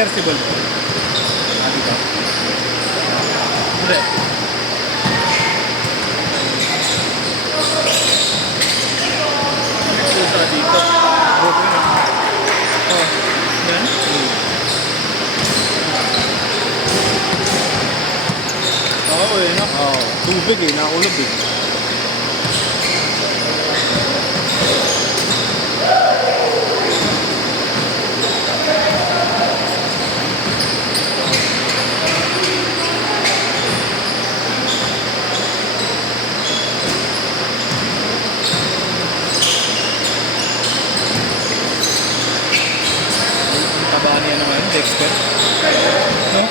Reversible po. Dito. Hindi. Pusa dito. Okay. Oh, yan. Oo, eh, no? Oo. Tubig eh, nakulog eh. Taba niya naman, Dexter. No?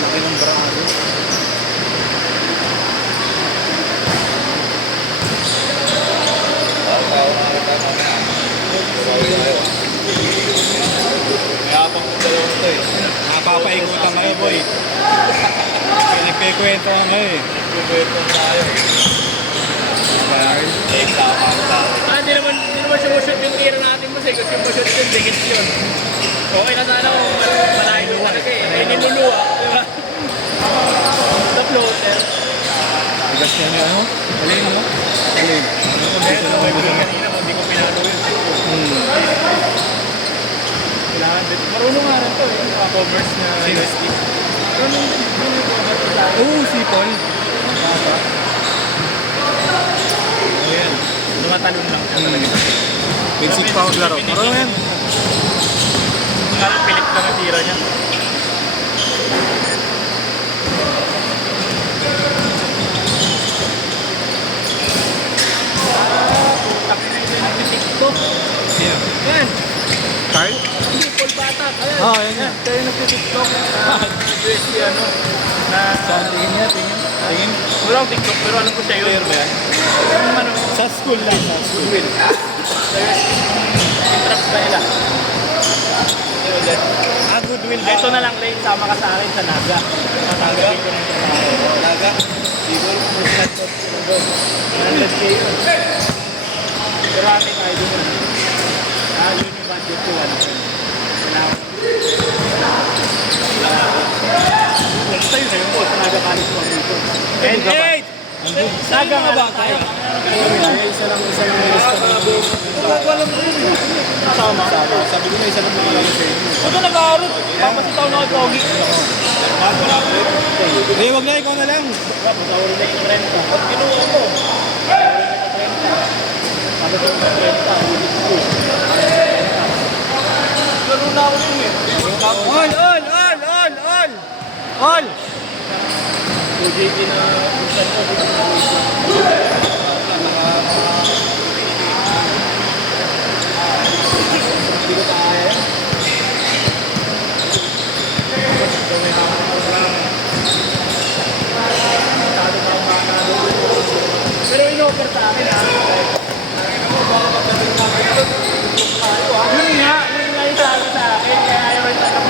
Laki ng brado. Kaya pang dalawang ito eh. Napapaikutan kayo, boy. Nagkikwento ka ngayon eh. Nagkikwento tayo. Hindi naman shoot yung tira natin mo kasi shoot yung dikit yun. Okay na sana kung malayo talaga eh. Niluluwa. Diba? Sa floater. Agas niya niya, ano? Alin mo? Alin. Kaya na may mga kanina kung hindi ko pinalo yun. Kailangan din. Marunong nga rin to eh. Commerce na USD. Marunong din. Oo, si Paul. Ayan. Lumatalon lang siya talaga. Basic pound laro. Marunong yan. Parang pilik lang ang tira niya. Taki na isa yung nagtitiktok. Yan. Carl? Hindi, Paul Batak. Ayan. Oo, yan yan. Kaya yung nagtitiktok. USD ano. Na... Saan tingin niya? Tingin? Wala akong TikTok pero alam ko siya yun. Player ba yan? Yung ano. Sa school lang. Sa school. Goodwill. Intraps na nila. Goodwill Ito na lang, Ray. Sama ka sa akin sa Naga. Tatanggalin ko ng trabaho. Naga? Siguro. 100K yun. Pero atin tayo dun. Yun yung budget ko. Kailangan. Basta yun na yung boss. Naga kalis mo dito. And 8! Naga nga ba tayo? Isa lang yung list. Walang kasama. Sabi ko na isa lang mga lalo sa inyo. Ito nag-aarot. Papasitaw na ako, Pogi. Hindi, wag na. Ikaw na lang. Pasawari na yung 30. Ba't kinuha mo? Sabi ko yung 30. Laro na ako yun eh. All! All! 2JT na busan ko. Hindi ko pa kaya yan. Pero in-offer sa akin ha. Yun nga yung sabi sa akin. Kaya ayaw rin tayo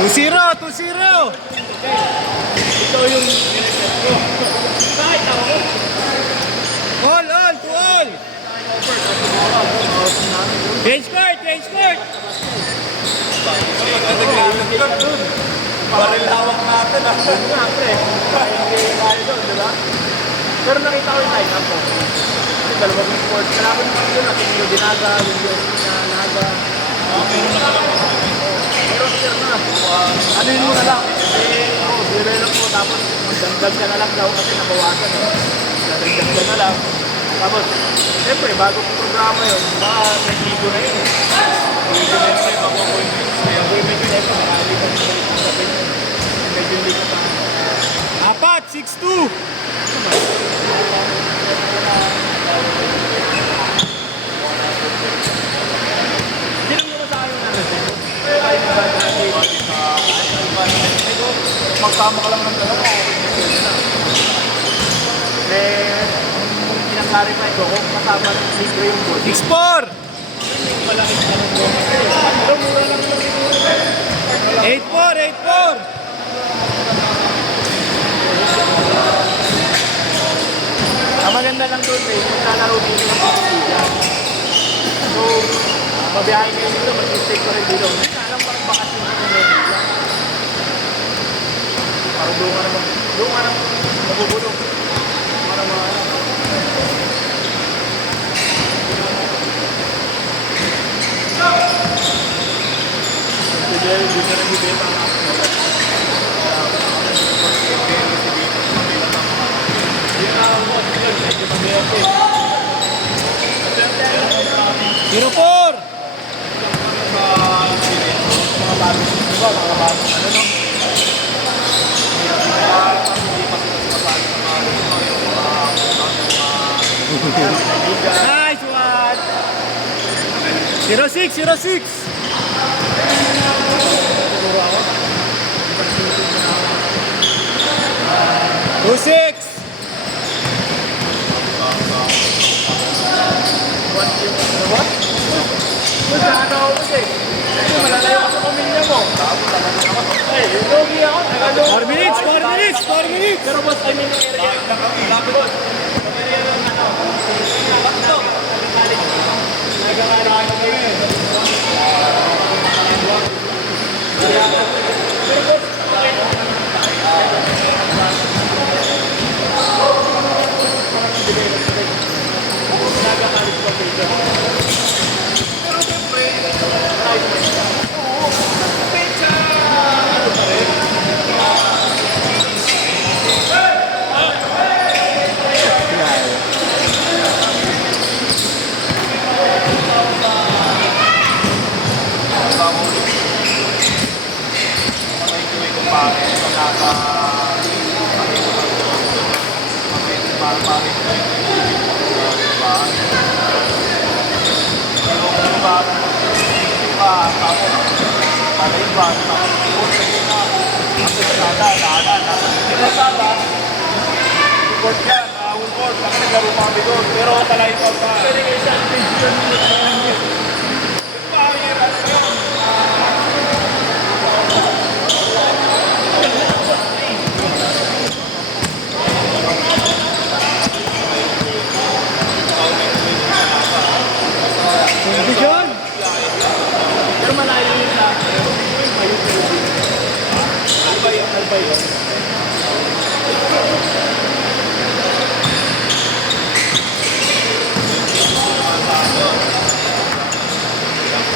2-0! ito yung nireset ko. Bakit ako? All! To all! Change court! Baril hawak natin ah. Nga, pre. Hindi tayo doon, di ba? Pero nakita ko yung line-up ko. Kasi dalawang yung sports. Kalaban naman yun natin yung Dinaga, yung USD na Naga. Meron na pala. Meron sir na. Ano yun mo na lang? Develop mo tapos magdagdag ka na lang daw kasi nabawasan. Magdagdag ka na lang. Tapos, siyempre, bago kong programa yun, baka may ligo na yun. Ligo na yun, mag-appointments. May appointment yun, ito, makali ka sa pagkakapin yun. Medyo hindi ka pa. 6-2! Sino mo sa akin na natin? Magkama ka lang ng dalawa. Then, pinag-clarify ko kung kasama ng libre yung boss. 6-4! Malaki ka ng boss. Pero mura lang yung 8-4! Ang maganda na lang doon eh, maglalaro dito ng pagkakita. So, mabiyahin kayo dito, mag-stay ko rin dito. Hindi na alam parang bakasyon ko ng Manila. Parang doon ka naman mabubulong. Parang mga ano. Sige, hindi na nagbibenta ang ako. Zero four! Mga bago, di ba? Mga bago, ano no? Nice one! 06, 06! Two six! What? Masyado ako kasi. Kasi malalayo ka sa pamilya mo. Ay, lugi ako. 4 minutes, 4 minutes, 4 minutes! Pero boss, I mean, area lang kami. Boss, area lang ano. Nagkakaroon kami ngayon. Pero boss, okay no? Nagkakaroon ko kayo. Pero siyempre, oo, pecha! Ano pa rin? Pero talay pa pa. Division? Pero malayo yun sa Albay.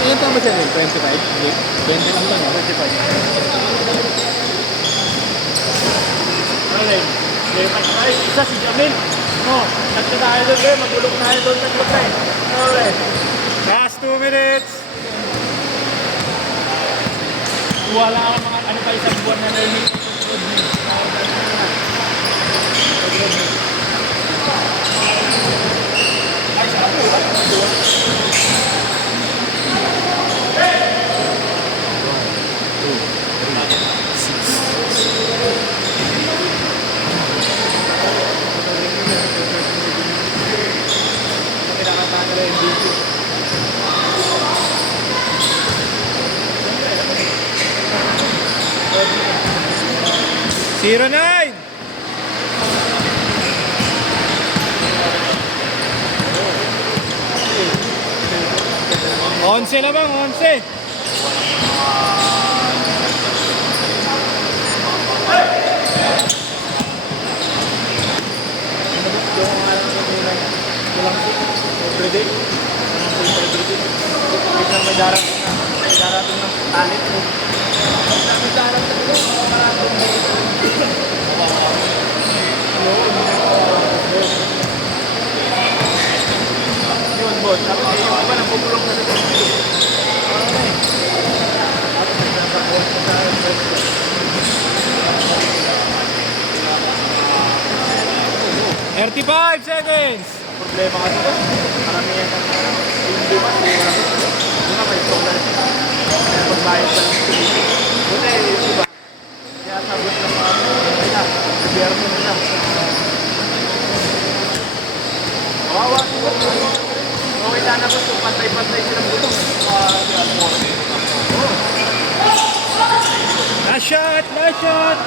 Ilan taon ba siya rin? 25? 20 lang ba? 25. Okay. Ay, isa si Jamil. No, tatlo tayo doon kayo. Magulong tayo doon tatlo tayo. Okay. Last 2 minutes! Wala ako mga ano pa isang buwan na learning. Ay, sa ako ba? Zero nine! Onse na bang? Onse! Everyday. May darating ng talent mo. May darating mo. Yun, boss. Tapos yung iba nagpupulong na sa video. Okay. 35 seconds! Problema kasi ito, maramihan ng hindi ba, doon na may solar pagbayad ka ng sili. Doon na yung iba, kaya sagot ng mga nila, gobyerno nila. Kawawa sila. Okay lang na gusto, pantay-pantay silang gusto. Last shot! Last shot!